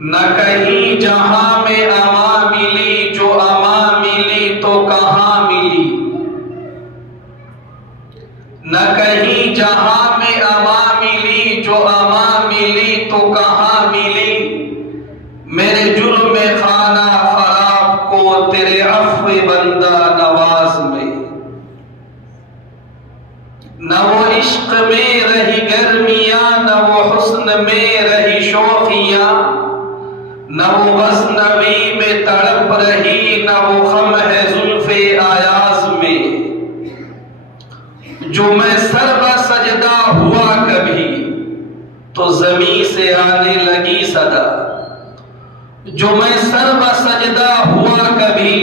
نہ کہیں جہاں میں اما ملی، جو اما ملی تو کہاں ملی؟ نہ کہیں جہاں میں اما ملی، جو اما ملی تو کہاں ملی؟ میرے جرم خانہ خراب کو تیرے عفو بندہ نواز میں، نہ وہ عشق میں رہی گرمیاں، نہ وہ حسن میں رہی شوخیاں، نہ وہ غزنوی میں تڑپ رہی، نہ وہ خم ہے زلف آیاز میں۔ جو میں سر بہ سجدہ ہوا کبھی تو زمین سے آنے لگی صدا، جو میں سر بہ سجدہ ہوا کبھی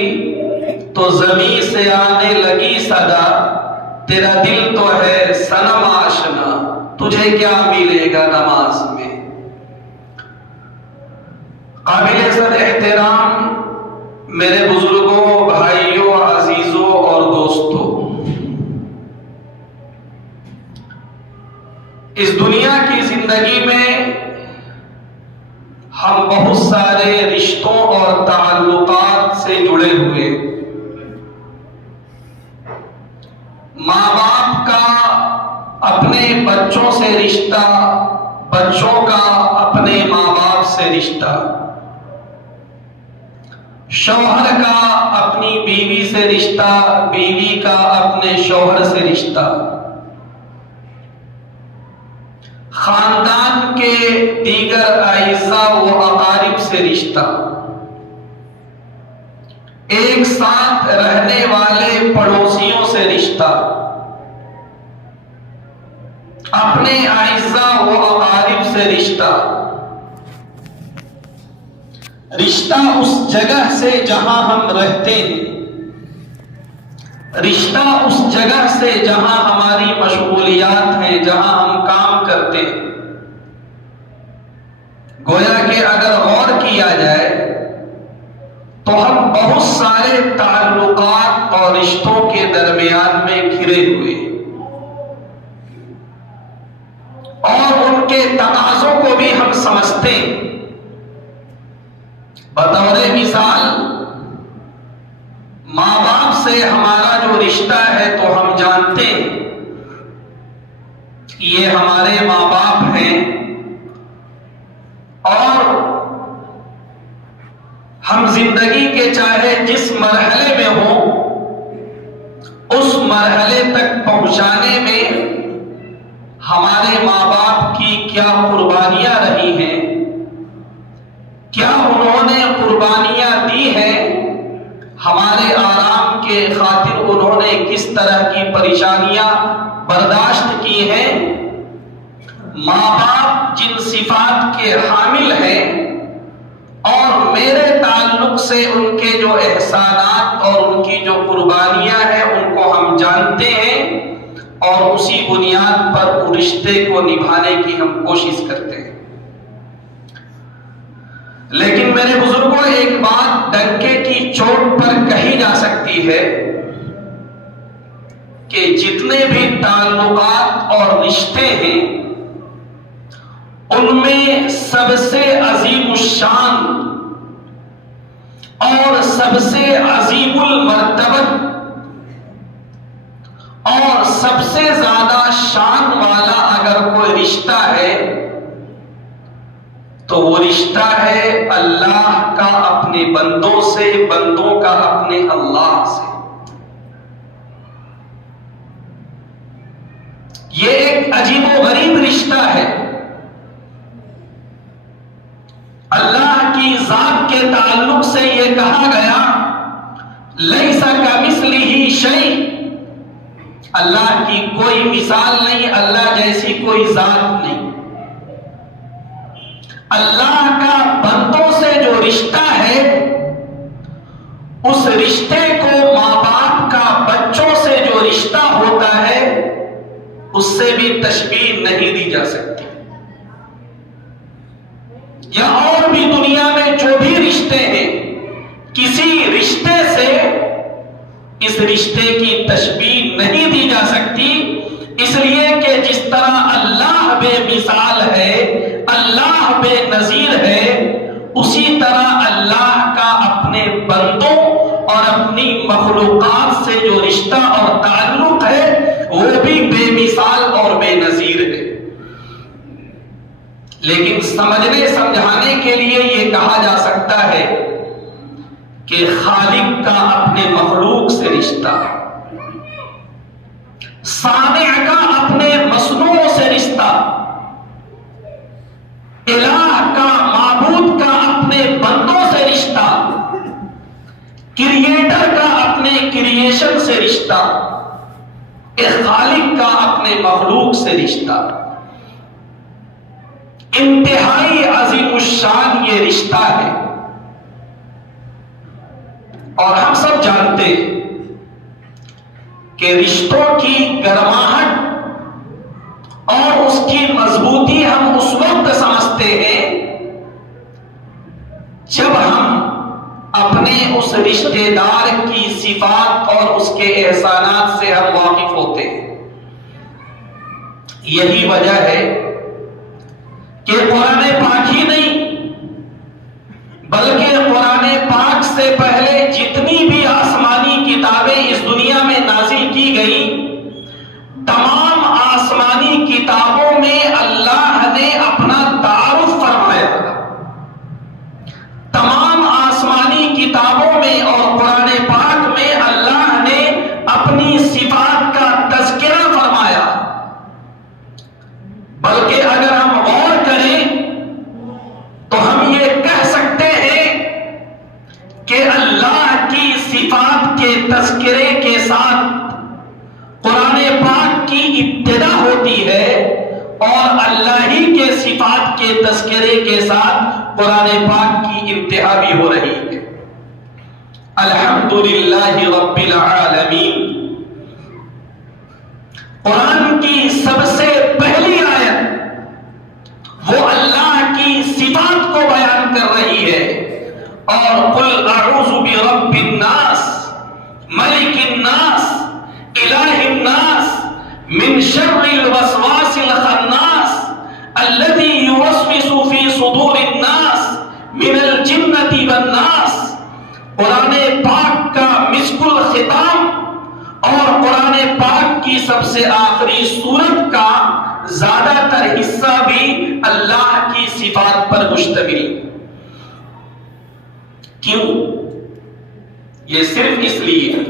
تو زمین سے آنے لگی صدا۔ تیرا دل تو ہے صنم آشنا، تجھے کیا ملے گا نماز میں؟ قابل عزت احترام میرے بزرگوں، بھائیوں، عزیزوں اور دوستوں، اس دنیا کی زندگی میں ہم بہت سارے رشتوں اور تعلقات سے جڑے ہوئے۔ ماں باپ کا اپنے بچوں سے رشتہ، بچوں کا اپنے ماں باپ سے رشتہ، شوہر کا اپنی بیوی سے رشتہ، بیوی کا اپنے شوہر سے رشتہ، خاندان کے دیگر اعزاء و اقارب سے رشتہ، ایک ساتھ رہنے والے پڑوسیوں سے رشتہ، اپنے اعزاء و اقارب سے رشتہ، رشتہ اس جگہ سے جہاں ہم رہتے ہیں، رشتہ اس جگہ سے جہاں ہماری مشغولیات ہیں، جہاں ہم کام کرتے ہیں۔ گویا کہ اگر غور کیا جائے تو ہم بہت سارے تعلقات اور رشتوں کے درمیان میں گھرے ہوئے اور ان کے تقاضوں کو بھی ہم سمجھتے ہیں۔ بطور مثال، ماں باپ سے ہمارا جو رشتہ ہے تو ہم جانتے ہیں کہ یہ ہمارے ماں باپ ہیں، اور ہم زندگی کے چاہے جس مرحلے میں ہوں، اس مرحلے تک پہنچانے میں ہمارے ماں باپ کی کیا قربانیاں رہی ہیں، کیا انہوں نے قربانیاں دی ہیں، ہمارے آرام کے خاطر انہوں نے کس طرح کی پریشانیاں برداشت کی ہیں۔ ماں باپ جن صفات کے حامل ہیں اور میرے تعلق سے ان کے جو احسانات اور ان کی جو قربانیاں ہیں ان کو ہم جانتے ہیں، اور اسی بنیاد پر اس رشتے کو نبھانے کی ہم کوشش کرتے ہیں۔ لیکن میرے بزرگوں، ایک بات ڈنکے کی چوٹ پر کہی جا سکتی ہے کہ جتنے بھی تعلقات اور رشتے ہیں، ان میں سب سے عظیم الشان اور سب سے عظیم المرتبت اور سب سے زیادہ شان والا اگر کوئی رشتہ ہے تو وہ رشتہ ہے اللہ کا اپنے بندوں سے، بندوں کا اپنے اللہ سے۔ یہ ایک عجیب و غریب رشتہ ہے۔ اللہ کی ذات کے تعلق سے یہ کہا گیا، لیس کمثلہ شیء، اللہ کی کوئی مثال نہیں، اللہ جیسی کوئی ذات نہیں۔ اللہ کا بندوں سے جو رشتہ ہے، اس رشتے کو ماں باپ کا بچوں سے جو رشتہ ہوتا ہے اس سے بھی تشبیہ نہیں دی جا سکتی۔ یا اور بھی دنیا میں جو بھی رشتے ہیں، کسی رشتے سے اس رشتے کی تشبیہ نہیں دی جا سکتی، اس لیے کہ جس طرح اللہ بے مثال ہے، اللہ بے نظیر ہے، اسی طرح اللہ کا اپنے بندوں اور اپنی مخلوقات سے جو رشتہ اور تعلق ہے وہ بھی بے مثال اور بے نظیر ہے۔ لیکن سمجھنے سمجھانے کے لیے یہ کہا جا سکتا ہے کہ خالق کا اپنے مخلوق سے رشتہ، صانع کا اپنے مصنوع سے رشتہ، الہ کا معبود کا اپنے بندوں سے رشتہ، کریٹر کا اپنے کریشن سے رشتہ، خالق کا اپنے مخلوق سے رشتہ، انتہائی عظیم الشان یہ رشتہ ہے۔ اور ہم سب جانتے ہیں کہ رشتوں کی گرماہٹ اور اس کی مضبوطی ہم اس وقت سمجھتے ہیں جب ہم اپنے اس رشتہ دار کی صفات اور اس کے احسانات سے ہم واقف ہوتے ہیں۔ یہی وجہ ہے کہ قرآن پاک ہی نہیں بلکہ قرآن پاک سے پہلے جتنی بھی آسمانی کتابیں اس دنیا میں نازل کی گئی، تمام آسمانی کتابوں میں اللہ نے اپنا تعارف فرمایا۔ تمام آسمانی کتابوں میں اور قرآن پاک میں اللہ نے اپنی صفات کا تذکرہ فرمایا۔ بلکہ اگر ہم غور کریں تو ہم یہ کہہ سکتے ہیں کہ اللہ کی صفات کے تذکرے کے ساتھ قرآن پاک کی ابتدا ہوتی ہے اور اللہ ہی کے صفات کے تذکرے کے ساتھ قرآن پاک کی انتہا بھی ہو رہی ہے۔ الحمدللہ رب العالمین، قرآن کی سب سے پہلی آیت وہ اللہ کی صفات کو بیان کر رہی ہے، اور قل اعوذ برب الناس ملک الناس الہ الناس من شر الوسواس الخناس الذي يوسوس في صدور الناس من الجنة والناس۔ قرآن پاک کا مسک الختام اور قرآن پاک کی سب سے آخری سورت کا زیادہ تر حصہ بھی اللہ کی صفات پر مشتمل۔ کیوں؟ یہ صرف اس لیے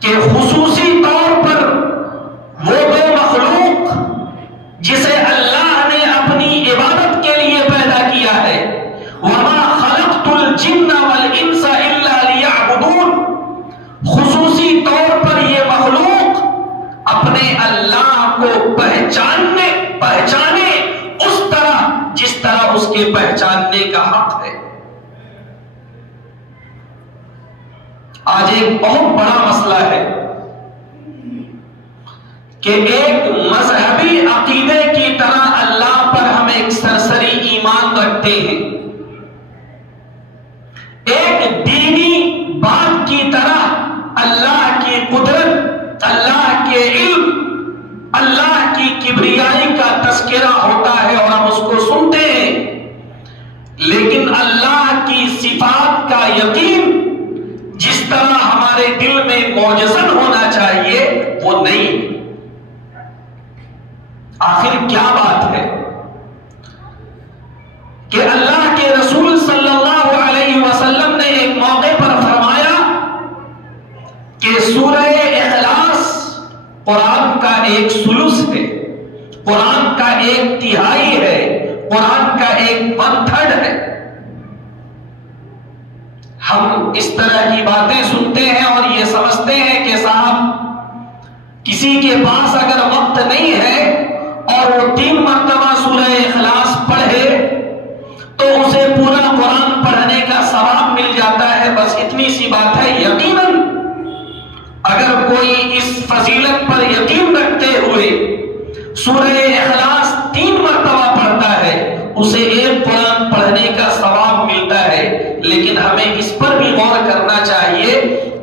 کہ خصوصی طور پر وہ دو مخلوق جسے اللہ نے اپنی عبادت کے لیے پیدا کیا ہے، وَمَا خَلَقْتُ الْجِنَّ وَالْإِنسَ إِلَّا لِيَعْبُدُونَ، خصوصی طور پر یہ مخلوق اپنے اللہ کو پہچانے اس طرح جس طرح اس کے پہچاننے کا حق ہے۔ آج ایک بہت بڑا مسئلہ ہے کہ ایک مذہبی عقیدے کی طرح اللہ پر ہم ایک سرسری ایمان رکھتے ہیں، ایک دینی بات کی طرح اللہ کی قدرت، اللہ کے علم، اللہ کی کبریائی کا تذکرہ ہوتا ہے اور ہم اس کو سنتے ہیں، لیکن اللہ کی صفات کا یقین جس طرح ہمارے دل میں موجزن ہونا چاہیے وہ نہیں۔ آخر کیا بات ہے کہ اللہ کے رسول صلی اللہ علیہ وسلم نے ایک موقع پر فرمایا کہ سورہ اخلاص قرآن کا ایک ثلث ہے، قرآن کا ایک تہائی ہے، قرآن کا ایک 1/3 ہے۔ ہم اس طرح کی باتیں سنتے ہیں اور یہ سمجھتے ہیں کہ صاحب کسی کے پاس اگر وقت نہیں ہے اور وہ 3 مرتبہ سورہ اخلاص پڑھے تو اسے پورا قرآن پڑھنے کا ثواب مل جاتا ہے، بس اتنی سی بات ہے۔ یقیناً اگر کوئی اس فضیلت پر یقین رکھتے ہوئے سورہ اخلاص 3 مرتبہ پڑھتا ہے اسے ایک قرآن پڑھنے کا ثواب ملتا ہے، لیکن ہمیں اس پر بھی غور کرنا چاہیے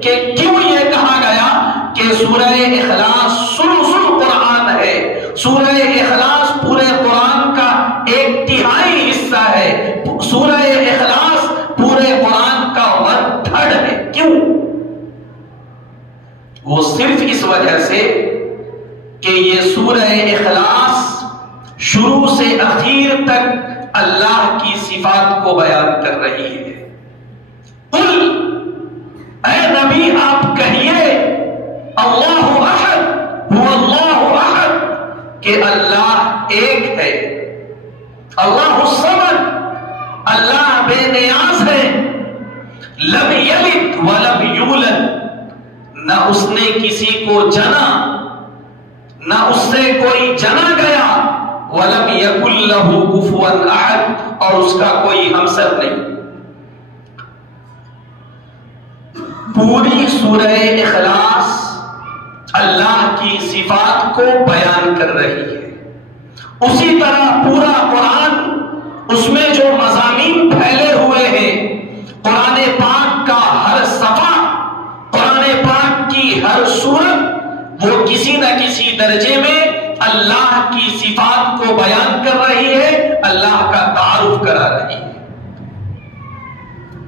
کہ کیوں یہ کہا گیا کہ سورہ اخلاص ثلث القرآن ہے، سورہ اخلاص پورے قرآن وہ صرف اس وجہ سے کہ یہ سورہ اخلاص شروع سے اخیر تک اللہ کی صفات کو بیان کر رہی ہے۔ قل، اے نبی آپ کہیے، اللہ احد هو اللہ احد، کہ اللہ ایک ہے، اللہ الصمد، اللہ بے نیاز ہے، لم یلد ولم یولد، نہ اس نے کسی کو جنا نہ اس سے کوئی جنا گیا، وَلَمْ يَكُنْ لَهُ كُفُوًا أَحَدٌ، اور اس کا کوئی ہمسر نہیں۔ پوری سورہ اخلاص اللہ کی صفات کو بیان کر رہی ہے۔ اسی طرح پورا قرآن، اس میں جو مضامین پھیلے ہوئے ہیں، قرآن پاک کا ہر صفحہ، قرآن پاک کی ہر سورت، وہ کسی نہ کسی درجے میں اللہ کی صفات کو بیان کر رہی ہے، اللہ کا تعارف کرا رہی ہے،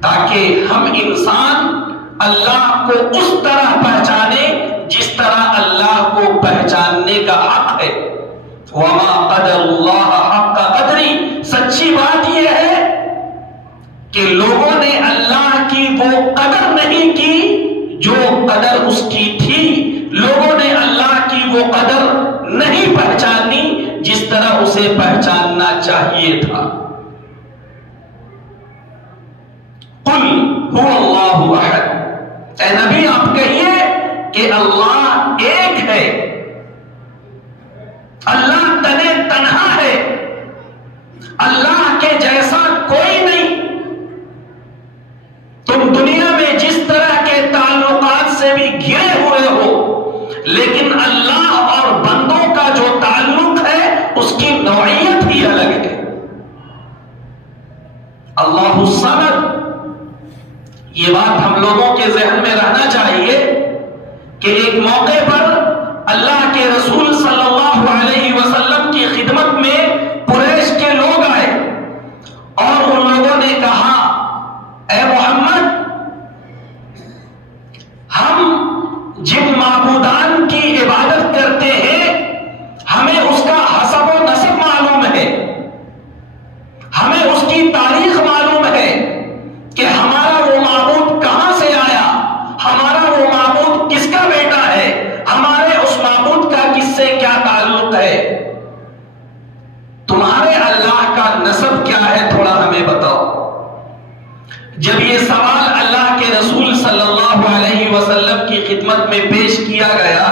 تاکہ ہم انسان اللہ کو اس طرح پہچانے جس طرح اللہ کو پہچاننے کا حق ہے۔ وَمَا قَدَرُ اللَّهَ حَقَّ قَدْرِهِ، سچی بات یہ ہے کہ لوگوں نے اللہ کی وہ قدر نہیں کی جو قدر اس کی تھی، لوگوں نے اللہ کی وہ قدر نہیں پہچانی جس طرح اسے پہچاننا چاہیے تھا۔ قل هو اللہ احد، اے نبی آپ کہیے کہ اللہ ایک ہے، اللہ تنے تنہا ہے، اللہ کے جیسا کوئی نہیں۔ تم دنیا میں جس طرح کے تعلقات سے بھی گھرے ہوئے ہو، لیکن اللہ اور بندوں کا جو تعلق ہے اس کی نوعیت ہی الگ ہے۔ اللہ الصمد، یہ بات ہم لوگوں کے ذہن میں رہنا چاہیے کہ ایک موقع پر اللہ کے رسول صلی اللہ علیہ وسلم کی خدمت میں قریش کے لوگ آئے اور ان لوگوں نے کہا، اے محمد، ہم جن معبودان کی عبادت کرتے ہیں ہمیں اس کا حسب و نسب معلوم ہے، ہمیں اس کی تاریخ معلوم ہے کہ ہمارا وہ معبود کہاں سے آیا، ہمارا وہ معبود کس کا بیٹا ہے، ہمارے اس معبود کا کس سے کیا تعلق ہے، تمہارے اللہ کا نسب کیا ہے، تھوڑا ہمیں بتاؤ۔ جب یہ سوال اللہ کے رسول صلی اللہ علیہ وسلم کی خدمت میں پیش کیا گیا،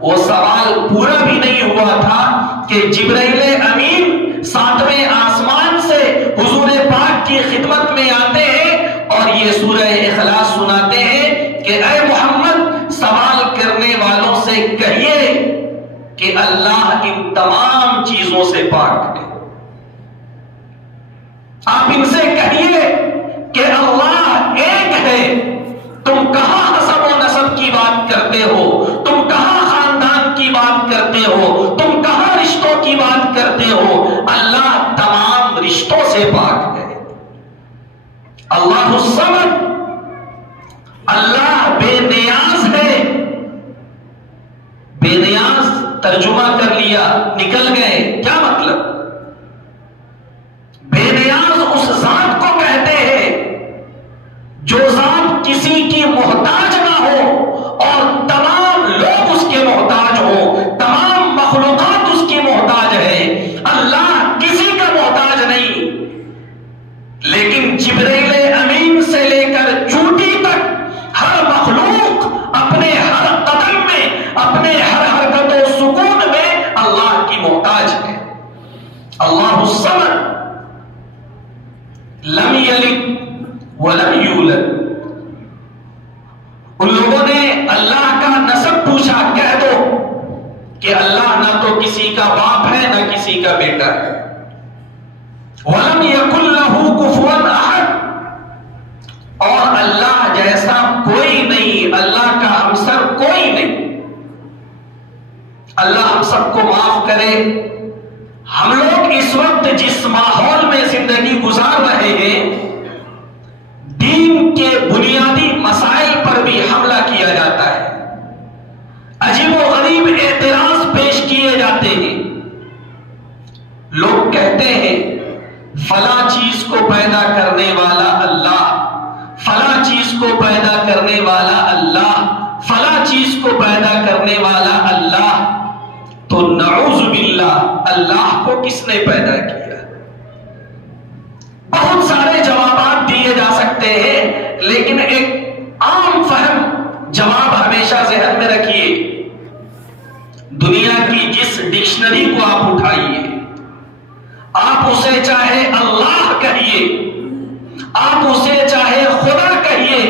وہ سوال پورا بھی نہیں ہوا تھا کہ جبرائیل امین 7ویں آسمان سے حضور پاک کی خدمت میں آتے ہیں اور یہ سورہ اخلاص سناتے ہیں کہ اے محمد، سوال کرنے والوں سے کہیے کہ اللہ ان تمام چیزوں سے پاک ہے۔ آپ ان سے کہیے کہ اللہ ایک ہے، تم کہاں حسب و نسب کی بات کرتے ہو، تم کہاں خاندان کی بات کرتے ہو، تم کہاں رشتوں کی بات کرتے ہو، اللہ تمام رشتوں سے پاک ہے۔ اللہ الصمد، اللہ بے نیاز ہے۔ بے نیاز ترجمہ کر لیا، نکل گئے، کیا مطلب؟ بے نیاز اس ذات کو کہتے ہیں جو ذات کسی کی محتاج نہ ہو اور تمام لوگ اس کے محتاج ہوں، تمام مخلوقات اس کی محتاج ہے۔ اللہ کسی کا محتاج نہیں، لیکن جبرائیل امین سے لے کر چوٹی تک ہر مخلوق اپنے ہر قدم میں، اپنے ہر حرکت و سکون میں اللہ کی محتاج ہے۔ اللہ الصمد، لم یلد ولم یولد۔ ان لوگوں نے اللہ کا نسب پوچھا، کہہ دو کہ اللہ نہ تو کسی کا باپ ہے نہ کسی کا بیٹا ہے۔ ولم یکن لہ کفوا احد، اور اللہ جیسا کوئی نہیں، اللہ کا ہمسر کوئی نہیں۔ اللہ ہم سب کو معاف کرے۔ ہم لوگ اس وقت جس ماحول میں زندگی گزار رہے ہیں، دین کے بنیادی مسائل پر بھی حملہ کیا جاتا ہے، کو کس نے پیدا کیا؟ بہت سارے جوابات دیے جا سکتے ہیں، لیکن ایک عام فہم جواب ہمیشہ ذہن میں رکھیے۔ دنیا کی جس ڈکشنری کو آپ اٹھائیے، آپ اسے چاہے اللہ کہیے، آپ اسے چاہے خدا کہیے،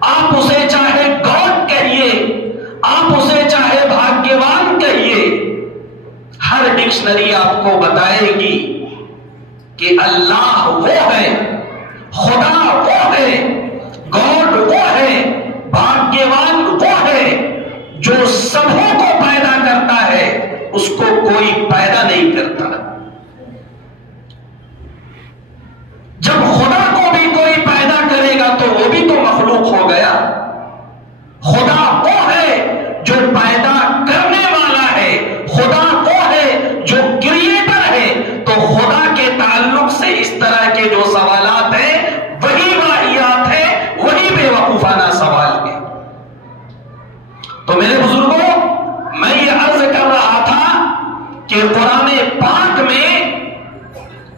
آپ اسے چاہے گاڈ کہیے، آپ اسے چاہے بھاگیوان کہیے، ہر ڈکشنری آپ کو بتائے گی کہ اللہ وہ ہے، خدا وہ ہے، گاڈ وہ ہے، بھاگیوان وہ ہے جو سبوں کو پیدا کرتا ہے، اس کو کوئی پیدا نہیں کرتا۔ جب خدا کو بھی کوئی پیدا کرے گا تو وہ بھی تو مخلوق ہو گیا۔ خدا وہ ہے جو پیدا کرنے والا ہے، خدا وہ ہے جو کریٹر ہے، تو خدا کے تعلق سے اس طرح کے جو سوالات ہیں وہی واہیات ہیں، وہی بے وقوفانہ سوال ہیں۔ تو میرے بزرگوں، میں یہ عرض کر رہا تھا کہ قرآن پاک میں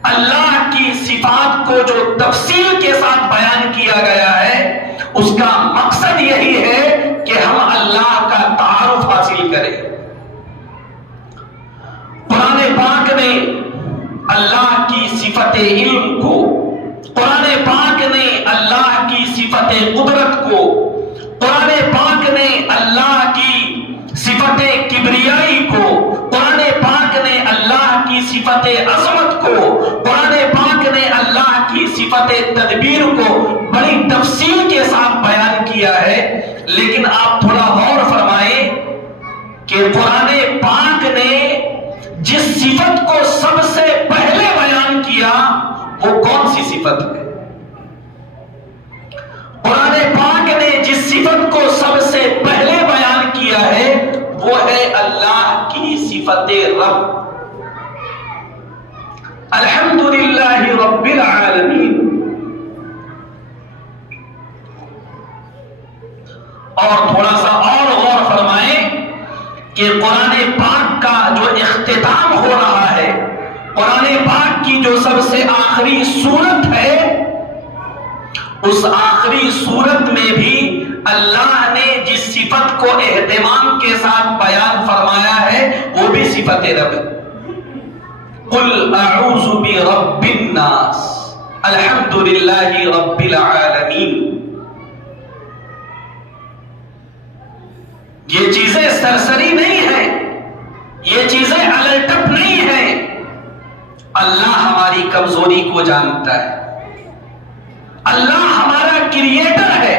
اللہ کی صفات کو جو تفصیل کے ساتھ بیان کیا گیا ہے، اس کا مقصد یہی ہے کہ ہم اللہ کا تعارف حاصل کریں۔ قرآن پاک نے اللہ کی صفت علم کو، قرآن پاک نے اللہ کی صفت قدرت کو، قرآن پاک نے اللہ کی صفت کبریائی کو، قرآن پاک نے اللہ کی صفت عظمت کو، قرآن پاک نے اللہ کی صفت تدبیر کو بڑی تفصیل کے ساتھ بیان کیا ہے۔ لیکن آپ تھوڑا غور فرمائیں کہ قرآن پاک نے جس صفت کو سب سے پہلے بیان کیا وہ کون سی صفت ہے؟ قرآن پاک نے جس صفت کو سب سے پہلے بیان کیا ہے وہ ہے اللہ کی صفت رب۔ الحمدللہ رب العالمین۔ اور تھوڑا سا اور غور فرمائیں کہ قرآن پاک کا جو اختتام ہو رہا ہے، قرآن پاک کی جو سب سے آخری سورت ہے، اس آخری سورت میں بھی اللہ نے جس صفت کو اہتمام کے ساتھ بیان فرمایا ہے وہ بھی صفت رب۔ قل اعوذ برب الناس الحمدللہ رب العالمین۔ یہ چیزیں سرسری نہیں ہیں، یہ چیزیں الٹپ نہیں ہیں۔ اللہ ہماری کمزوری کو جانتا ہے، اللہ ہمارا کریٹر ہے،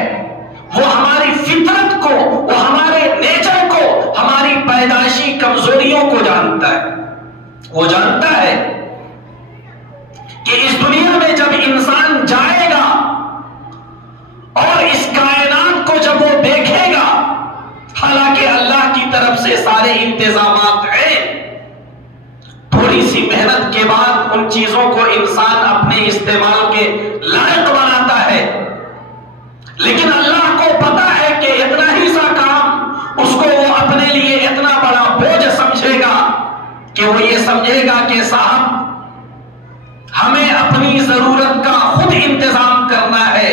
وہ ہماری فطرت کو، وہ ہمارے نیچر کو، ہماری پیدائشی کمزوریوں کو جانتا ہے۔ وہ جانتا ہے کہ اس دنیا میں جب انسان جائے گا اور اس کائنات کو جب وہ دیکھے گا، حالانکہ اللہ کی طرف سے سارے انتظامات ہیں، تھوڑی سی محنت کے بعد ان چیزوں کو انسان اپنے استعمال کے لائق بناتا ہے، لیکن اللہ کو پتا ہے کہ اتنا ہی سا کام اس کو وہ اپنے لیے اتنا بڑا بوجھ سمجھے گا کہ وہ یہ سمجھے گا کہ صاحب ہمیں اپنی ضرورت کا خود انتظام کرنا ہے،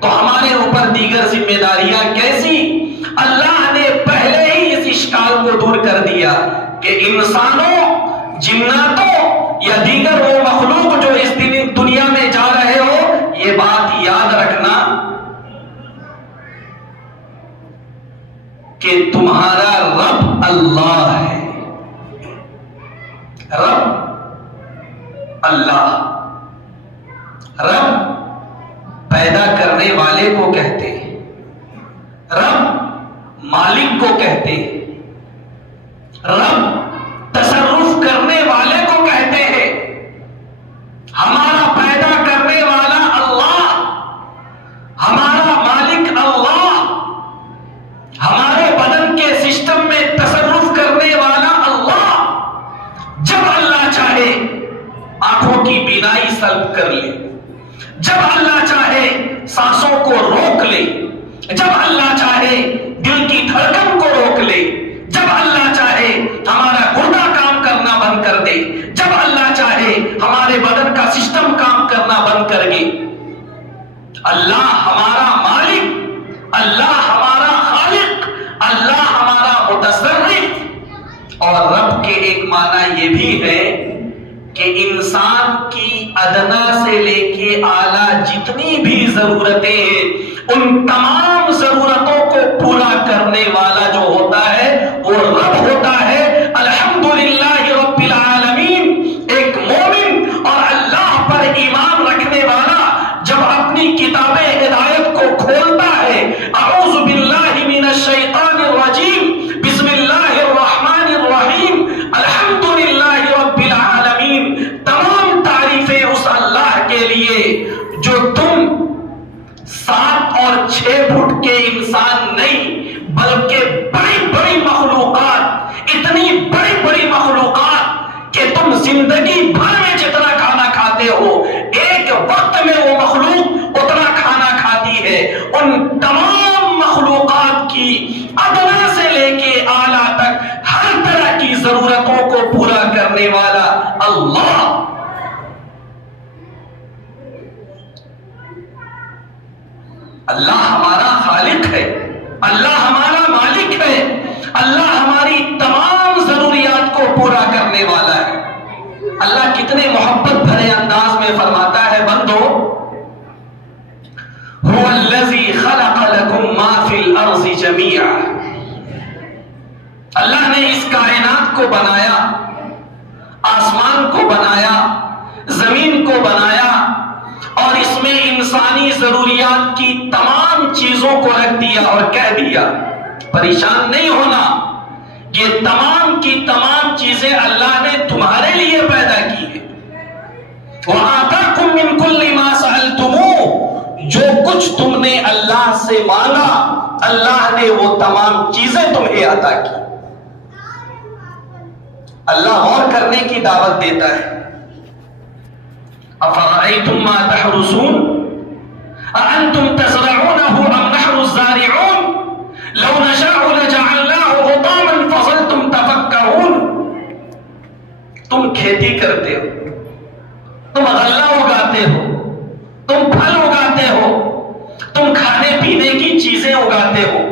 تو ہمارے اوپر دیگر ذمہ داریاں کیسی؟ اللہ نے پہلے ہی اس اشکال کو دور کر دیا کہ انسانوں، جناتوں یا دیگر وہ مخلوق جو اس دنیا میں جا رہے ہو، یہ بات یاد رکھنا کہ تمہارا رب اللہ ہے۔ رب اللہ، رب پیدا کرنے والے کو کہتے ہیں، رب مالک کو کہتے ہیں، رب تصرف کرنے والے کو کہتے ہیں۔ ہمارا پیدا کرنے والا اللہ، ہمارا مالک اللہ، ہمارے بدن کے سسٹم میں تصرف کرنے والا اللہ، جب اللہ چاہے آنکھوں کی بینائی سلب کر لے، جب اللہ چاہے سانسوں کو روک لے، جب اللہ چاہے دل کی دھڑکن کو روک لے، جب اللہ چاہے ہمارا ضرورتیں ہیں ان تمام ضرورتوں کو پورا کرنے والا جو ہوتا ہے وہ رب ہوتا ہے۔ الحمدللہ رب العالمین۔ ایک مومن اور اللہ پر ایمان رکھنے والا جب اپنی کتاب ہدایت کو کھولتا ہے، اعوذ باللہ من الشیطان الرجیم، بسم اللہ الرحمن الرحیم، الحمدللہ رب العالمین، تمام تعریفیں اس اللہ کے لیے جو تم 7 اور 6 فٹ کے انسان نہیں بلکہ بڑی بڑی مخلوقات، اتنی بڑی بڑی مخلوقات کہ تم زندگی بھر میں جتنا کھانا کھاتے ہو ایک وقت میں وہ مخلوق اتنا کھانا کھاتی ہے، ان تمام مخلوقات کی ادنا سے لے کے اعلیٰ تک ہر طرح کی ضرورتوں کو پورا کرنے والا اللہ۔ اللہ ہمارا خالق ہے، اللہ ہمارا مالک ہے، اللہ ہماری تمام ضروریات کو پورا کرنے والا ہے۔ اللہ کتنے محبت بھرے انداز میں فرماتا ہے، بندو هو الذی خلق لکم ما فی الارض جمیعا، اللہ نے اس کائنات کو بنایا، آسمان کو بنایا، زمین کو بنایا اور اس میں انسانی ضروریات کی تمام چیزوں کو رکھ دیا اور کہہ دیا پریشان نہیں ہونا، یہ تمام کی تمام چیزیں اللہ نے تمہارے لیے پیدا کی ہیں۔ وَآتَاكُم مِّن كُلِّ مَا سَأَلْتُمُوهُ، جو کچھ تم نے اللہ سے مانگا اللہ نے وہ تمام چیزیں تمہیں عطا کی۔ اللہ غور کرنے کی دعوت دیتا ہے۔ أَفَرَأَيْتُم مَّا تَحْرُثُونَ أَأَنتُمْ تَزْرَعُونَهُ أَمْ نَحْنُ الزَّارِعُونَ لَوْ نَشَاءُ لَجَعَلْنَاهُ حُطَامًا فَظَلْتُمْ تَفَكَّهُونَ۔ تم کھیتی کرتے ہو، تم غلہ اگاتے ہو، تم پھل اگاتے ہو، تم کھانے پینے کی چیزیں اگاتے ہو،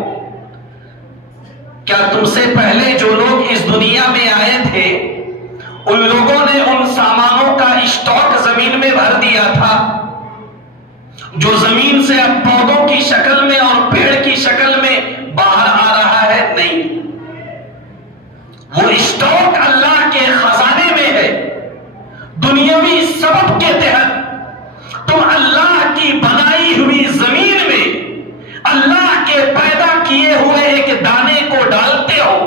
کیا تم سے پہلے جو لوگ اس دنیا میں آئے تھے ان لوگوں نے ان سامانوں کا اسٹاک زمین میں بھر دیا تھا جو زمین سے اب پودوں کی شکل میں اور پیڑ کی شکل میں باہر آ رہا ہے؟ نہیں، وہ اسٹاک اللہ کے خزانے میں ہے۔ دنیاوی سبب کے تحت تم اللہ کی بنائی ہوئی زمین میں اللہ کے پیدا کیے ہوئے ایک دانے کو ڈالتے ہو،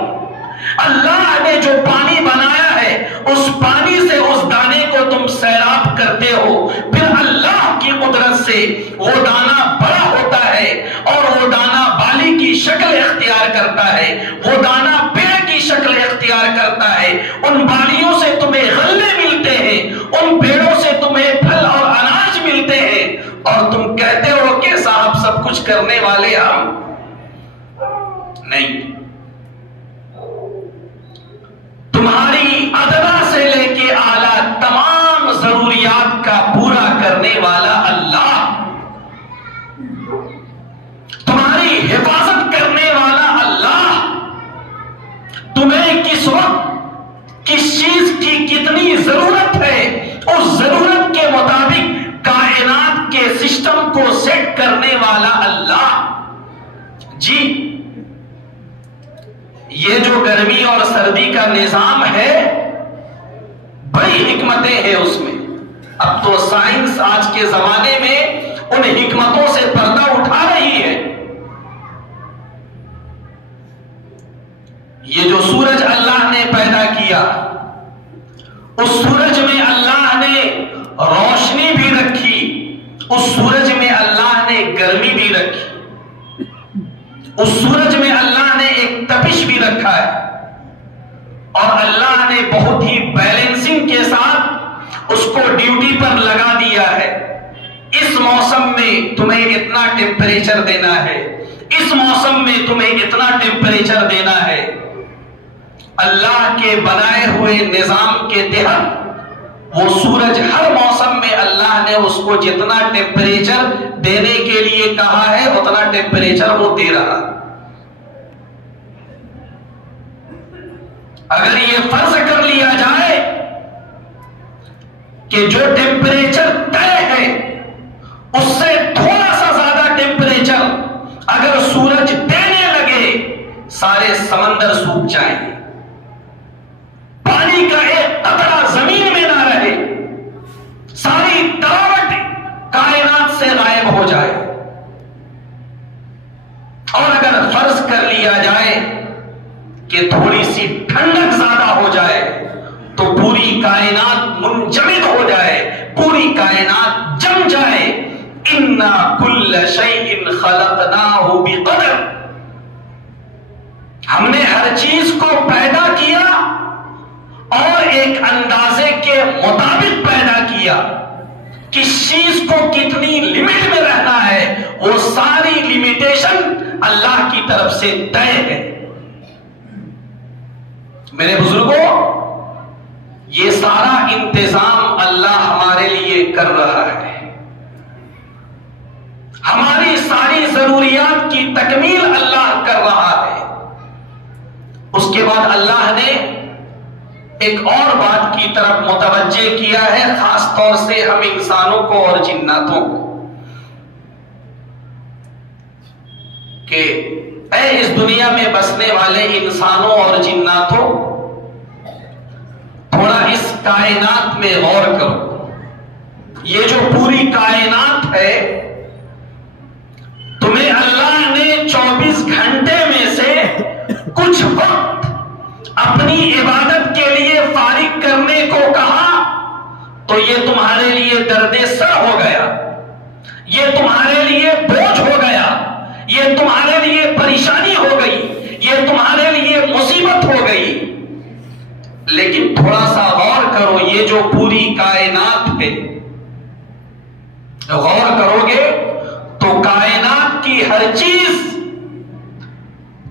اللہ نے جو پانی بنایا ہے اس پانی سے اس دانے کو تم سیراب کرتے ہو، پھر اللہ کی قدرت سے وہ دانہ بڑا ہوتا ہے اور وہ دانہ بالی کی شکل اختیار کرتا ہے، وہ دانہ پیڑ کی شکل اختیار کرتا ہے، ان بالیوں سے تمہیں غلے ملتے ہیں، ان پیڑوں سے تمہیں پھل اور اناج ملتے ہیں، اور تم کہتے ہو کہ صاحب سب کچھ کرنے والے ہم نہیں۔ تمہاری ادنا سے لے کے اعلیٰ تمام ضروریات کا پورا کرنے والا اللہ، تمہاری حفاظت کرنے والا اللہ، تمہیں کس وقت کس چیز کی کتنی ضرورت ہے اس ضرورت کے مطابق کائنات کے سسٹم کو سیٹ کرنے والا اللہ۔ جی یہ جو گرمی اور سردی کا نظام ہے بڑی حکمتیں ہیں اس میں۔ اب تو سائنس آج کے زمانے میں ان حکمتوں سے پردہ اٹھا رہی ہے۔ یہ جو سورج اللہ نے پیدا کیا، اس سورج میں اللہ نے روشنی بھی رکھی، اس سورج میں اللہ نے گرمی بھی رکھی، اس سورج میں اللہ نے ایک تپش بھی رکھا ہے، اور اللہ نے بہت ہی بیلنسنگ کے ساتھ اس کو ڈیوٹی پر لگا دیا ہے۔ اس موسم میں تمہیں اتنا ٹیمپریچر دینا ہے، اس موسم میں تمہیں اتنا ٹیمپریچر دینا ہے۔ اللہ کے بنائے ہوئے نظام کے تحت وہ سورج ہر موسم میں اللہ نے اس کو جتنا ٹیمپریچر دینے کے لیے کہا ہے اتنا ٹیمپریچر وہ دے رہا۔ اگر یہ فرض کر لیا جائے کہ جو ٹیمپریچر طے ہے اس سے تھوڑا اگر سورج دینے لگے سارے سمندر سوکھ جائیں گے، پانی کا ایک قطرہ زمین میں نہ رہے، ساری تراوٹ کائنات سے غائب ہو جائے، اور اگر فرض کر لیا جائے کہ تھوڑی سی ٹھنڈک زیادہ ہو جائے تو پوری کائنات منجمد ہو جائے، پوری کائنات جم جائے۔ اِنَّا كُلَّ شَيْءٍ خَلَقْنَاهُ بِقَدَرٍ، ہم نے ہر چیز کو پیدا کیا اور ایک اندازے کے مطابق پیدا کیا۔ کس چیز کو کتنی لمٹ میں رہنا ہے وہ ساری لمیٹیشن اللہ کی طرف سے طے ہے۔ میرے بزرگوں، یہ سارا انتظام اللہ ہمارے لیے کر رہا ہے، ہماری ساری ضروریات کی تکمیل اللہ کر رہا ہے۔ اس کے بعد اللہ نے ایک اور بات کی طرف متوجہ کیا ہے، خاص طور سے ہم انسانوں کو اور جناتوں کو، کہ اے اس دنیا میں بسنے والے انسانوں اور جناتوں، تھوڑا اس کائنات میں غور کرو۔ یہ جو پوری کائنات ہے، تمہیں اللہ نے 24 گھنٹے میں سے کچھ وقت اپنی عبادت کے لیے فارغ کرنے کو کہا تو یہ تمہارے لیے درد سر ہو گیا، یہ تمہارے لیے بوجھ ہو گیا، یہ تمہارے لیے پریشانی ہو گئی، یہ تمہارے لیے مصیبت ہو گئی۔ لیکن تھوڑا سا غور کرو، یہ جو پوری کائنات ہے، غور کرو گے تو کائنات کی ہر چیز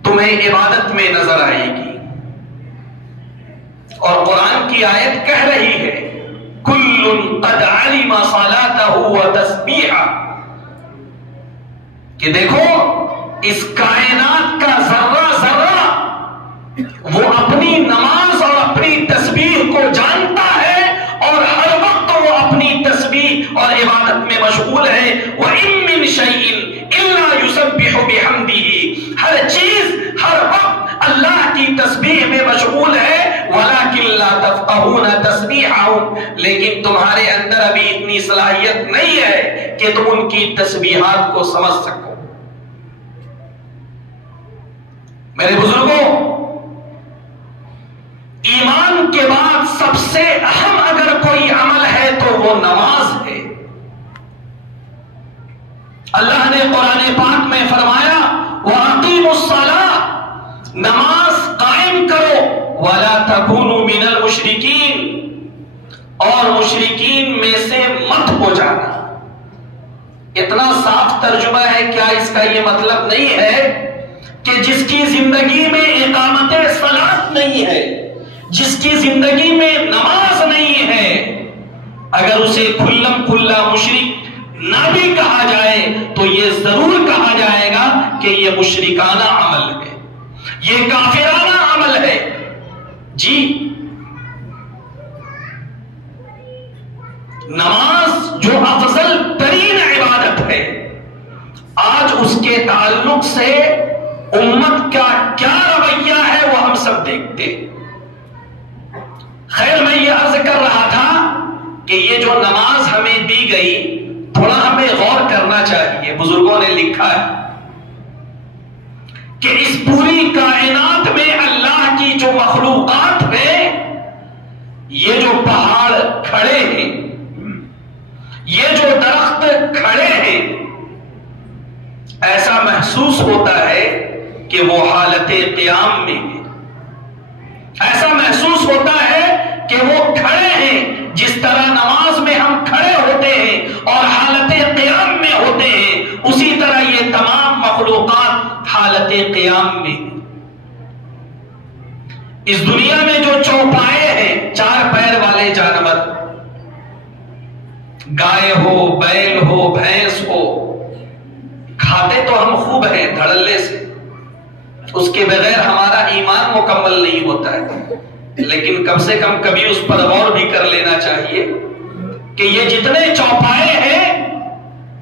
تمہیں عبادت میں نظر آئے گی۔ اور قرآن کی آیت کہہ رہی ہے کل قد علم صلاته وتسبیحہ، کہ دیکھو اس کائنات کا ذرہ ذرہ وہ اپنی نماز اور اپنی تسبیح کو جانتا ہے، اور ہر وقت وہ اپنی تسبیح اور عبادت میں مشغول ہے۔ وَإِن مِّن شَيْءٍ إِلَّا يُسَبِّحُ بِحَمْدِهِ، ہر چیز ہر وقت اللہ کی تسبیح میں مشغول ہے۔ وَلَكِن لَّا تَفْقَهُونَ تَسْبِيحَهُمْ، لیکن تمہارے اندر ابھی اتنی صلاحیت نہیں ہے کہ تم ان کی تسبیحات کو سمجھ سکو۔ میرے بزرگوں، ایمان کے بعد سب سے اہم اگر کوئی عمل ہے تو وہ نماز ہے۔ اللہ نے قرآن پاک میں فرمایا وَأَقِيمُوا الصَّلَاةَ، نماز قائم کرو، وَلَا تَكُونُوا مِنَ الْمُشْرِكِينَ، اور مشرکین میں سے مت ہو جانا۔ اتنا صاف ترجمہ ہے، کیا اس کا یہ مطلب نہیں ہے کہ جس کی زندگی میں اقامت صلاۃ نہیں ہے، جس کی زندگی میں نماز نہیں ہے، اگر اسے کھلم کھلا مشرک نہ بھی کہا جائے تو یہ ضرور کہا جائے گا کہ یہ مشرکانہ عمل ہے، یہ کافرانہ عمل ہے۔ جی، نماز جو افضل ترین عبادت ہے، آج اس کے تعلق سے امت کا کیا رویہ ہے وہ ہم سب دیکھتے ہیں۔ خیر، میں یہ عرض کر رہا تھا کہ یہ جو نماز ہمیں دی گئی، تھوڑا ہمیں غور کرنا چاہیے۔ بزرگوں نے لکھا ہے کہ اس پوری کائنات میں اللہ کی جو مخلوقات ہیں، یہ جو پہاڑ کھڑے ہیں، یہ جو درخت کھڑے ہیں، ایسا محسوس ہوتا ہے کہ وہ حالت قیام میں ہے، ایسا محسوس ہوتا ہے کہ وہ کھڑے ہیں۔ جس طرح نماز میں ہم کھڑے ہوتے ہیں اور حالت قیام میں ہوتے ہیں، اسی طرح یہ تمام مخلوقات حالت قیام میں ہیں۔ اس دنیا میں جو چوپائے ہیں، 4 پیر والے جانور، گائے ہو، بیل ہو، بھینس ہو، کھاتے تو ہم خوب ہیں دھڑلے سے، اس کے بغیر ہمارا ایمان مکمل نہیں ہوتا ہے، لیکن کم سے کم کبھی اس پر غور بھی کر لینا چاہیے کہ یہ جتنے چوپائے ہیں،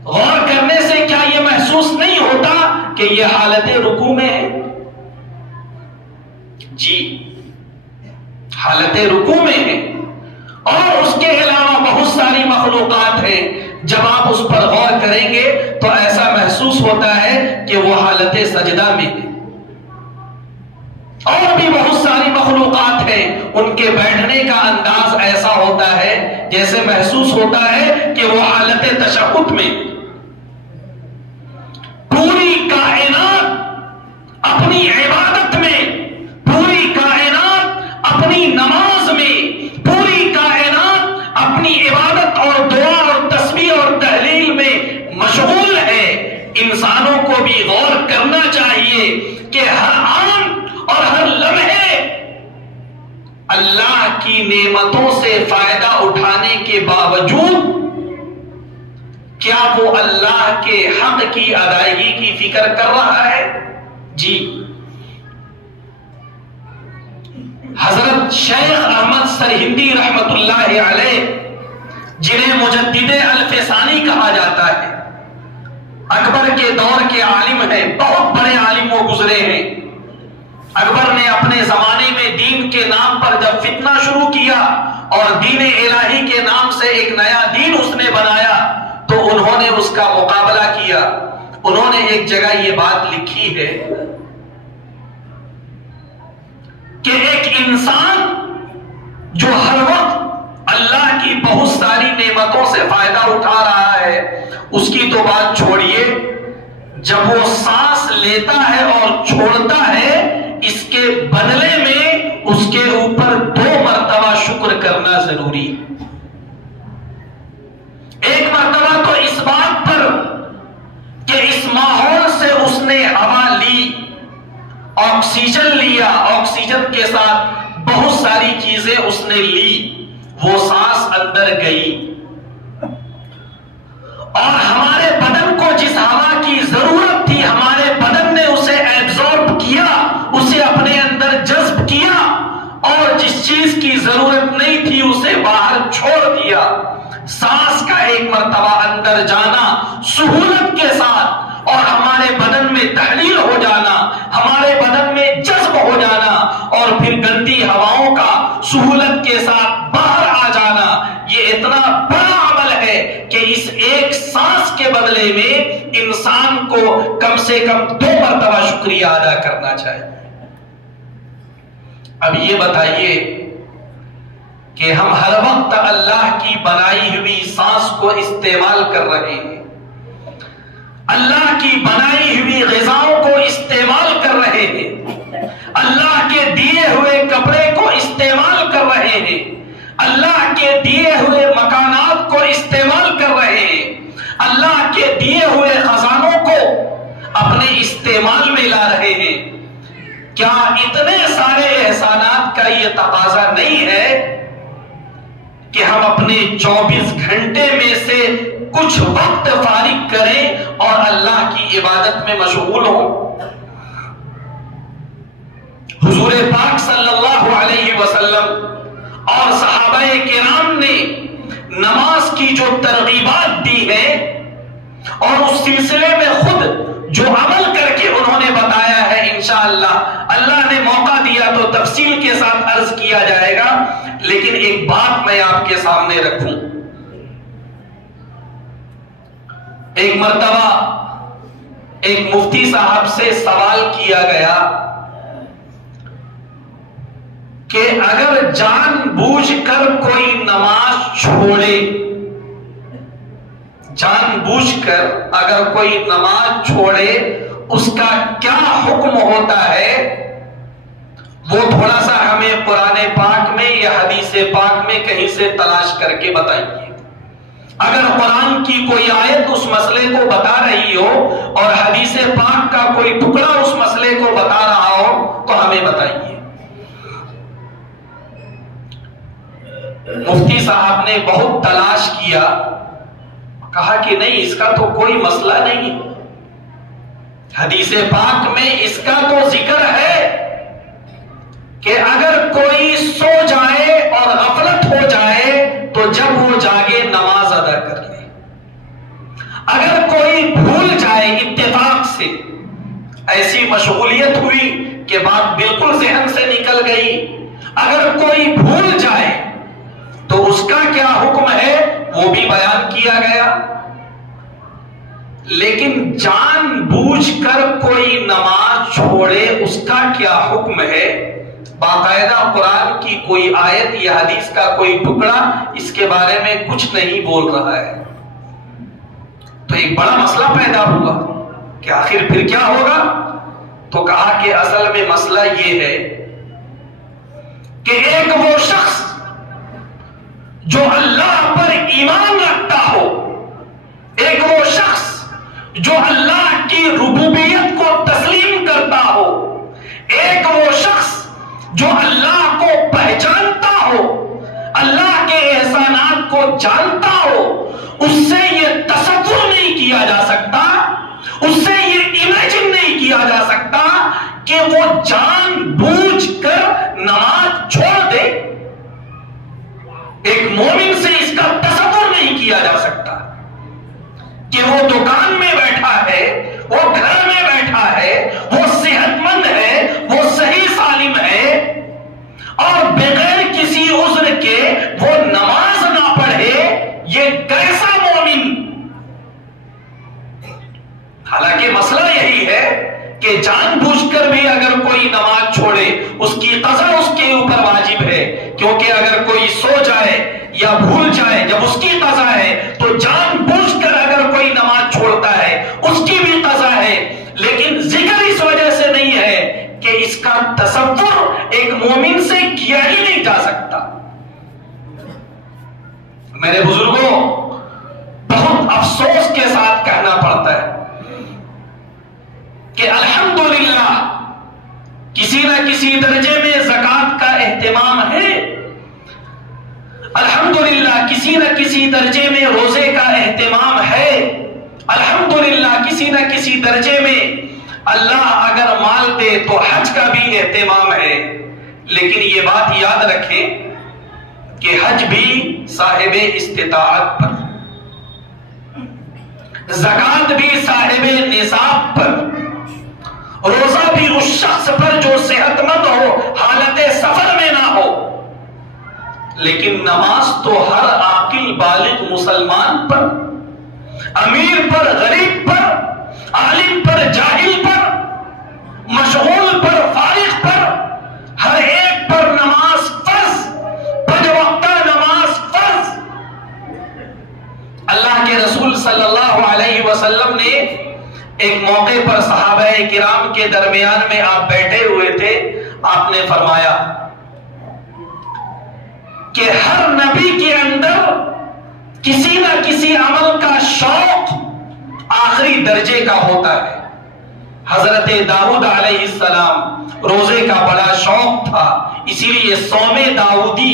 غور کرنے سے کیا یہ محسوس نہیں ہوتا کہ یہ حالت رکوع میں ہے؟ جی حالت رکوع میں ہے، اور اس کے علاوہ بہت ساری مخلوقات ہیں، جب آپ اس پر غور کریں گے تو ایسا محسوس ہوتا ہے کہ وہ حالت سجدہ میں ہے۔ اور بھی بہت ساری مخلوقات ہیں، ان کے بیٹھنے کا انداز ایسا ہوتا ہے جیسے محسوس ہوتا ہے کہ وہ حالت تشہد میں۔ پوری کائنات اپنی عبادت میں، پوری کائنات اپنی نماز میں، پوری کائنات اپنی عبادت اور دعا اور تسبیح اور تحلیل میں مشغول ہے۔ انسانوں کو بھی غور کرنا چاہیے کہ ہر آن اور ہر لمحے اللہ کی نعمتوں سے فائدہ اٹھانے کے باوجود کیا وہ اللہ کے حق کی ادائیگی کی فکر کر رہا ہے؟ جی حضرت شیخ احمد سرہندی رحمت اللہ علیہ، جنہیں مجدد الفسانی کہا جاتا ہے، اکبر کے دور کے عالم ہیں، بہت بڑے عالم وہ گزرے ہیں۔ اکبر نے اپنے زمانے میں دین کے نام پر جب فتنہ شروع کیا اور دین الہی کے نام سے ایک نیا دین اس نے بنایا تو انہوں نے اس کا مقابلہ کیا۔ انہوں نے ایک جگہ یہ بات لکھی ہے کہ ایک انسان جو ہر وقت اللہ کی بہت ساری نعمتوں سے فائدہ اٹھا رہا ہے، اس کی تو بات چھوڑیے، جب وہ سانس لیتا ہے اور چھوڑتا ہے، اس کے بدلے میں اس کے اوپر 2 مرتبہ شکر کرنا ضروری ہے۔ ایک مرتبہ تو اس بات پر کہ اس ماحول سے اس نے ہوا لی، آکسیجن لیا، آکسیجن کے ساتھ بہت ساری چیزیں اس نے لی، وہ سانس اندر گئی، اور ہمارے بدن کو جس ہوا کی ضرورت تھی ہمارے بدن نے اسے ایبزارب کیا، اسے اپنے اندر جذب کیا، اور جس چیز کی ضرورت نہیں تھی اسے باہر چھوڑ دیا۔ سانس کا ایک مرتبہ اندر جانا سہولت کے ساتھ اور ہمارے بدن میں تحلیل ہو جانا، ہمارے بدن میں جذب ہو جانا، اور پھر گندی ہواؤں کا سہولت کے ساتھ باہر آ جانا، یہ اتنا بڑا عمل ہے کہ اس ایک سانس کے بدلے میں انسان کو کم سے کم 2 مرتبہ شکریہ ادا کرنا چاہیے۔ اب یہ بتائیے کہ ہم ہر وقت اللہ کی بنائی ہوئی سانس کو استعمال کر رہے ہیں، اللہ کی بنائی ہوئی غذاؤں کو استعمال کر رہے ہیں، اللہ کے دیے ہوئے کپڑے کو استعمال کر رہے ہیں، اللہ کے دیے ہوئے مکانات کو استعمال کر رہے ہیں، اللہ کے دیے ہوئے خزانوں کو اپنے استعمال میں لا رہے ہیں۔ کیا اتنے سارے احسانات کا یہ تقاضا نہیں ہے کہ ہم اپنے 24 گھنٹے میں سے کچھ وقت فارغ کریں اور اللہ کی عبادت میں مشغول ہوں؟ حضور پاک صلی اللہ علیہ وسلم اور صحابہ کرام نے نماز کی جو ترغیبات دی ہے اور اس سلسلے میں خود جو عمل کر کے انہوں نے بتایا ہے، انشاءاللہ اللہ نے موقع دیا تو تفصیل کے ساتھ عرض کیا جائے گا، لیکن ایک بات میں آپ کے سامنے رکھوں۔ ایک مرتبہ ایک مفتی صاحب سے سوال کیا گیا کہ اگر جان بوجھ کر کوئی نماز چھوڑے، جان بوجھ کر اگر کوئی نماز چھوڑے اس کا کیا حکم ہوتا ہے، وہ تھوڑا سا ہمیں قرآن پاک میں یا حدیث پاک میں کہیں سے تلاش کر کے بتائیے۔ اگر قرآن کی کوئی آیت اس مسئلے کو بتا رہی ہو اور حدیث پاک کا کوئی ٹکڑا اس مسئلے کو بتا رہا ہو تو ہمیں بتائیے۔ مفتی صاحب نے بہت تلاش کیا، کہا کہ نہیں، اس کا تو کوئی مسئلہ نہیں، حدیث پاک میں اس کا تو ذکر ہے کہ اگر کوئی سو جائے اور غفلت ہو جائے تو جب وہ جاگے نماز ادا کر لے، اگر کوئی بھول جائے اتفاق سے ایسی مشغولیت ہوئی کہ بات بالکل ذہن سے نکل گئی. اگر کوئی بھول جائے تو اس کا کیا حکم ہے وہ بھی بیان کیا گیا. لیکن جان بوجھ کر کوئی نماز چھوڑے اس کا کیا حکم ہے؟ باقاعدہ قرآن کی کوئی آیت یا حدیث کا کوئی ٹکڑا اس کے بارے میں کچھ نہیں بول رہا ہے. تو ایک بڑا مسئلہ پیدا ہوا کہ آخر پھر کیا ہوگا. تو کہا کہ اصل میں مسئلہ یہ ہے کہ ایک وہ شخص جو اللہ پر ایمان رکھتا ہو، ایک وہ شخص جو اللہ کی ربوبیت کو تسلیم کرتا ہو، ایک وہ شخص جو اللہ کو پہچانتا ہو، اللہ کے احسانات کو جانتا ہو، اس سے یہ تصور نہیں کیا جا سکتا، اس سے یہ امیجن نہیں کیا جا سکتا کہ وہ جان بوجھ کر نماز چھوڑ دے. ایک مومن سے اس کا تصور نہیں کیا جا سکتا کہ وہ دکان میں بیٹھا ہے، وہ گھر میں بیٹھا ہے، وہ صحت مند ہے، وہ صحیح سالم ہے، اور بغیر کسی عذر کے وہ نماز نہ پڑھے. یہ کیسا مومن؟ حالانکہ مسئلہ یہی ہے کہ جان بوجھ کر بھی اگر کوئی نماز چھوڑے اس کی قضا اس کے اوپر واجب ہے. کیونکہ اگر کوئی سو جائے یا بھول جائے جب اس کی قضا ہے، تو جان بوجھ کر اگر کوئی نماز چھوڑتا ہے اس کی بھی قضا ہے. لیکن ذکر اس وجہ سے نہیں ہے کہ اس کا تصور ایک مومن سے کیا ہی نہیں جا سکتا. میرے بزرگوں، بہت افسوس کے ساتھ کہنا پڑتا ہے کہ الحمدللہ کسی نہ کسی درجے میں زکوٰۃ کا اہتمام ہے، الحمدللہ کسی نہ کسی درجے میں روزے کا اہتمام ہے، الحمدللہ کسی نہ کسی درجے میں اللہ اگر مال دے تو حج کا بھی اہتمام ہے. لیکن یہ بات یاد رکھیں کہ حج بھی صاحب استطاعت پر، زکوٰۃ بھی صاحب نصاب پر، روزہ بھی اس شخص پر جو صحت مند ہو، حالت سفر میں نہ ہو. لیکن نماز تو ہر عاقل بالغ مسلمان پر، امیر پر، غریب پر، عالم پر، جاہل پر، مشغول پر، فارغ پر، ہر ایک پر نماز فرض، پنج وقتہ نماز فرض. اللہ کے رسول صلی اللہ علیہ وسلم نے ایک موقع پر صحابہ کرام کے درمیان میں آپ بیٹھے ہوئے تھے، آپ نے فرمایا کہ ہر نبی کے اندر کسی نہ کسی عمل کا شوق آخری درجے کا ہوتا ہے. حضرت داؤد علیہ السلام روزے کا بڑا شوق تھا، اسی لیے صوم داؤدی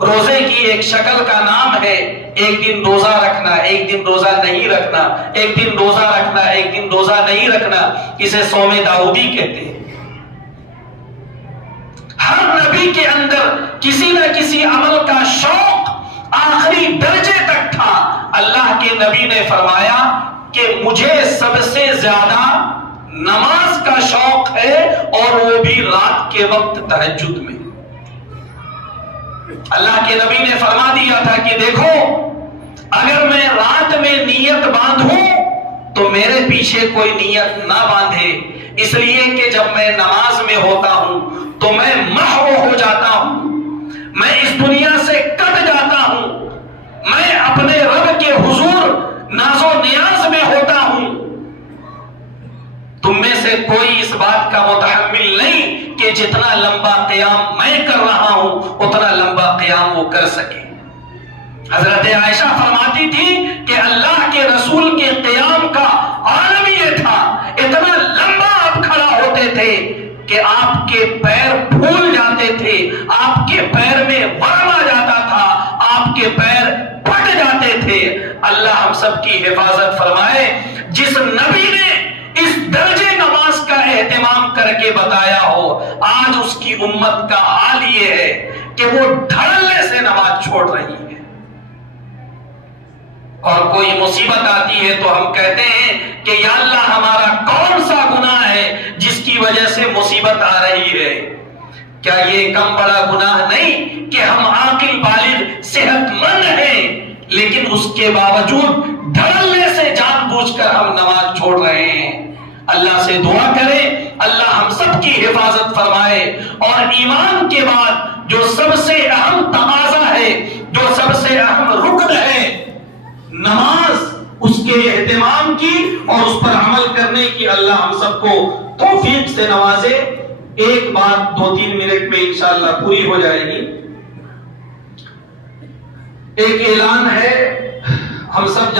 روزے کی ایک شکل کا نام ہے. ایک دن روزہ رکھنا، ایک دن روزہ نہیں رکھنا، ایک دن روزہ رکھنا، ایک دن روزہ نہیں رکھنا، اسے صوم داؤدی کہتے ہیں. ہر نبی کے اندر کسی نہ کسی عمل کا شوق آخری درجے تک تھا. اللہ کے نبی نے فرمایا کہ مجھے سب سے زیادہ نماز کا شوق ہے، اور وہ بھی رات کے وقت تہجد میں. اللہ کے نبی نے فرما دیا تھا کہ دیکھو، اگر میں رات میں نیت باندھوں تو میرے پیچھے کوئی نیت نہ باندھے، اس لیے کہ جب میں نماز میں ہوتا ہوں تو میں محو ہو جاتا ہوں، میں اس دنیا سے کٹ جاتا ہوں، میں اپنے رب کے حضور ناز و نیاز میں ہوتا ہوں. تم میں سے کوئی اس بات کا متحمل نہیں کہ جتنا لمبا قیام میں کر رہا ہوں اتنا لمبا قیام وہ کر سکے. حضرت عائشہ فرماتی تھی کہ اللہ کے رسول کے قیام کا عالم یہ تھا، اتنا لمبا آپ کھڑا ہوتے تھے کہ آپ کے پیر پھول جاتے تھے، آپ کے پیر میں ورم آ جاتا تھا، آپ کے پیر پھٹ جاتے تھے. اللہ ہم سب کی حفاظت فرمائے. جس نبی نے اس درجے نماز کا اہتمام کر کے بتایا ہو، آج اس کی امت کا حال یہ ہے کہ وہ دھڑلے سے نماز چھوڑ رہی ہے. اور کوئی مصیبت آتی ہے تو ہم کہتے ہیں کہ یا اللہ ہمارا کون سا گناہ ہے جس کی وجہ سے مصیبت آ رہی ہے؟ کیا یہ کم بڑا گناہ نہیں کہ ہم عاقل بالغ صحت مند ہیں لیکن اس کے باوجود دھڑلنے سے جان بوجھ کر ہم نماز چھوڑ رہے ہیں؟ اللہ سے دعا کریں اللہ ہم سب کی حفاظت فرمائے، اور ایمان کے بعد جو سب سے اہم تقاضا ہے، جو سب سے اہم رکن ہے نماز، اس کے اہتمام کی اور اس پر عمل کرنے کی اللہ ہم سب کو توفیق سے نوازے۔ ایک بات 2-3 منٹ میں انشاءاللہ پوری ہو جائے گی۔ ایک اعلان ہے، ہم سب